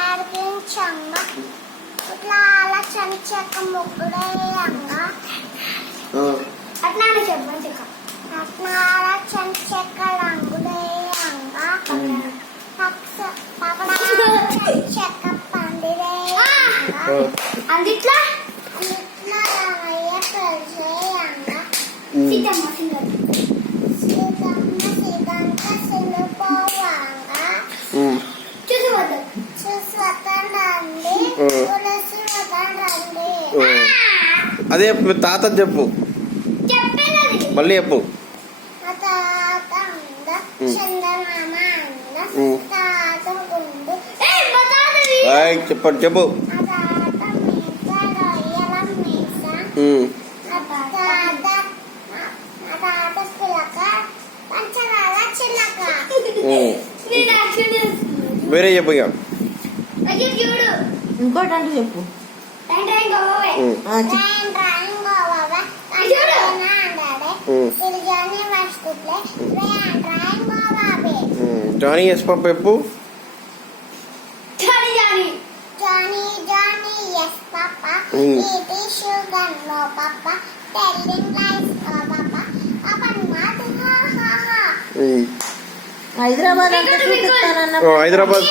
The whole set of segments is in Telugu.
ఆడిపించంగా ఇట్లా అలా చంచక ముగ్గుడేయంగా అట్లా చెప్పండి చెక్క అట్లా అలా చంచక రంగుడేయంగా చెక్క పండిరేయంగా అందుట్లా అందుట్లా రామయ్య పెరిచేయంగా సీతమ్మ సీతంత సినిపోవంగా అదే తాత చెప్పు మళ్ళీ చెప్పు చెప్పండి చెప్పు వేరే చెప్పు ఇక ఇంకోటి అంటే చెప్పు జానీ ఎస్ పాప చెప్పు హైదరాబాద్ హైదరాబాద్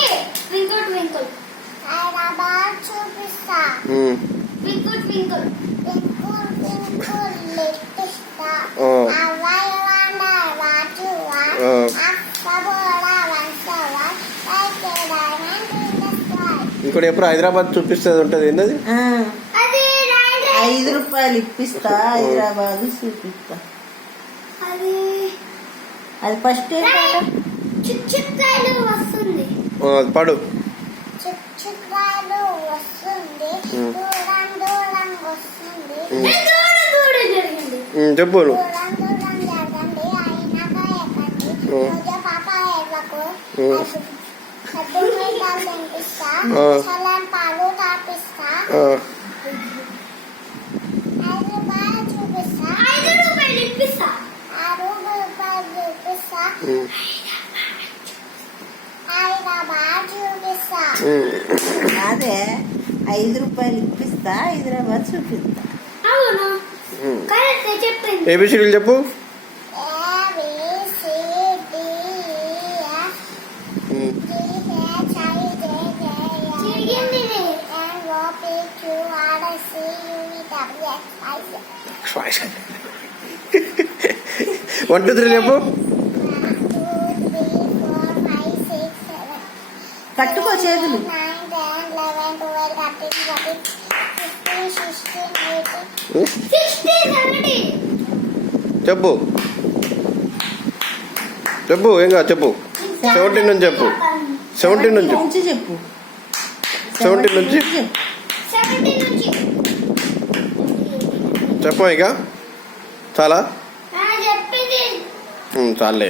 చూపిస్తా ఇంకోటి ఎప్పుడు హైదరాబాద్ చూపిస్తుంది ఉంటుంది ఏంటది ₹5 ఇప్పిస్తా హైదరాబాద్ చూపిస్తా అది ఫస్ట్ వస్తుంది పడు చుట్టుకాయలు వస్తుంది దూరం దూరం వస్తుంది చెప్పు దూరం జరగండి అయినాక ఎక్కండి రోజు పాప ఎవ్వకు తినిపిస్తా చల్లని పాలు తాపిస్తా ₹5 చూపిస్తా ₹5 ఇప్పిస్తా ₹6 చూపిస్తా హైదరాబాద్ చూపిస్తా అదే ₹5 ఇప్పిస్తా హైదరాబాద్ చూపిస్తా అవును కరెక్ట్ చెప్పింది ఏబిసిడీలు చెప్పు వన్ టూ త్రీ చెప్పు కట్టుకో చేతులు చెప్పు చెప్పు ఇంకా చెప్పు 17 నుంచి చెప్పు 17 నుంచి చెప్పు 17 నుంచి చెప్పు ఇక చాలా చాలే